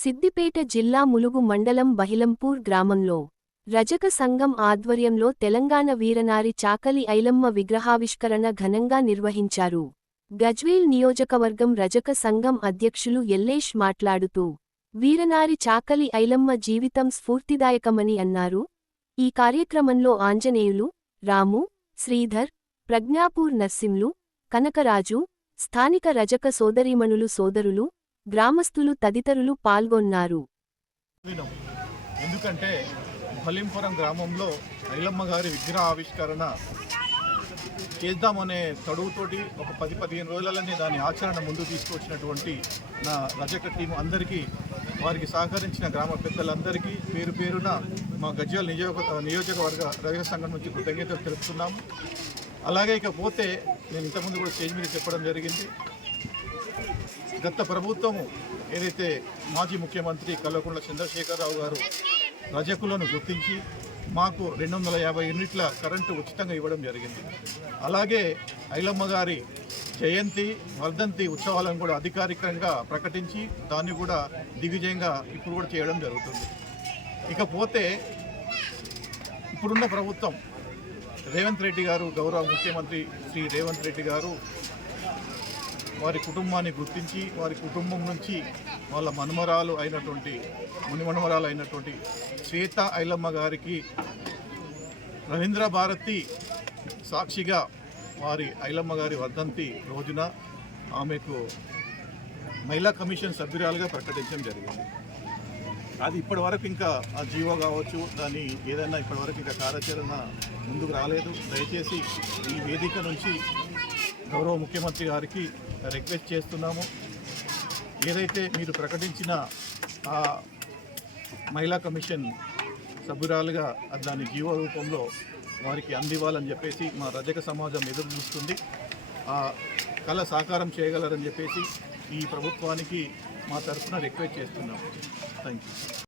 సిద్దిపేట జిల్లా ములుగు మండలం బహిలంపూర్ గ్రామంలో రజక సంఘం ఆధ్వర్యంలో తెలంగాణ వీరనారి చాకలి ఐలమ్మ విగ్రహావిష్కరణ ఘనంగా నిర్వహించారు. గజ్వేల్ నియోజకవర్గం రజక సంఘం అధ్యక్షులు ఎల్లేష్ మాట్లాడుతూ వీరనారి చాకలి ఐలమ్మ జీవితం స్ఫూర్తిదాయకమని అన్నారు. ఈ కార్యక్రమంలో ఆంజనేయులు రాము శ్రీధర్ ప్రజ్ఞాపూర్ నర్సింలు కనకరాజు స్థానిక రజక సోదరీమణులు సోదరులు గ్రామస్తులు తదితరులు పాల్గొన్నారు. ఎందుకంటే భలింపురం గ్రామంలో ఐలమ్మ గారి విగ్రహ ఆవిష్కరణ చేద్దామనే తడువుతోటి ఒక పది పదిహేను రోజులనే దాని ఆచరణ ముందు తీసుకొచ్చినటువంటి నా రజక టీం అందరికీ వారికి సహకరించిన గ్రామ పెద్దలందరికీ పేరు పేరున మా గజ్జాల నియోజక నియోజకవర్గ రజక సంఘం నుంచి కృతజ్ఞతలు తెలుపుతున్నాము. అలాగే ఇకపోతే నేను ఇంతకుముందు కూడా స్టేజ్ మీద చెప్పడం జరిగింది. గత ప్రభుత్వము ఏదైతే మాజీ ముఖ్యమంత్రి కల్వకుంట్ల చంద్రశేఖరరావు గారు రజకులను గుర్తించి మాకు రెండు వందల యాభై యూనిట్ల కరెంటు ఉచితంగా ఇవ్వడం జరిగింది. అలాగే ఐలమ్మ గారి జయంతి వర్ధంతి ఉత్సవాలను కూడా అధికారికంగా ప్రకటించి దాన్ని కూడా దిగ్విజయంగా ఇప్పుడు కూడా చేయడం జరుగుతుంది. ఇకపోతే ఇప్పుడున్న ప్రభుత్వం రేవంత్ రెడ్డి గారు గౌరవ ముఖ్యమంత్రి శ్రీ రేవంత్ రెడ్డి గారు వారి కుటుంబాన్ని గుర్తించి వారి కుటుంబం నుంచి వాళ్ళ మనుమరాలు అయినటువంటి మునిమనుమరాలు అయినటువంటి శ్వేత ఐలమ్మ గారికి రవీంద్ర భారతి సాక్షిగా వారి ఐలమ్మ గారి వర్ధంతి రోజున ఆమెకు మహిళా కమిషన్ సభ్యురాలుగా ప్రకటించడం జరిగింది. అది ఇప్పటి వరకు ఇంకా ఆ జీవో కావచ్చు దాని ఏదైనా ఇప్పటి వరకు ఇంకా కార్యాచరణ ముందుకు రాలేదు. దయచేసి ఈ వేదిక నుంచి గౌరవ ముఖ్యమంత్రి గారికి రిక్వెస్ట్ చేస్తున్నాము. ఏదైతే మీరు ప్రకటించిన ఆ మహిళా కమిషన్ సభ్యురాలుగా దాని జీవ రూపంలో వారికి అందివ్వాలని చెప్పేసి మా రజక సమాజం ఎదురు చూస్తుంది. ఆ కళ సాకారం చేయగలరని చెప్పేసి ఈ ప్రభుత్వానికి మా తరఫున రిక్వెస్ట్ చేస్తున్నాము. Thank you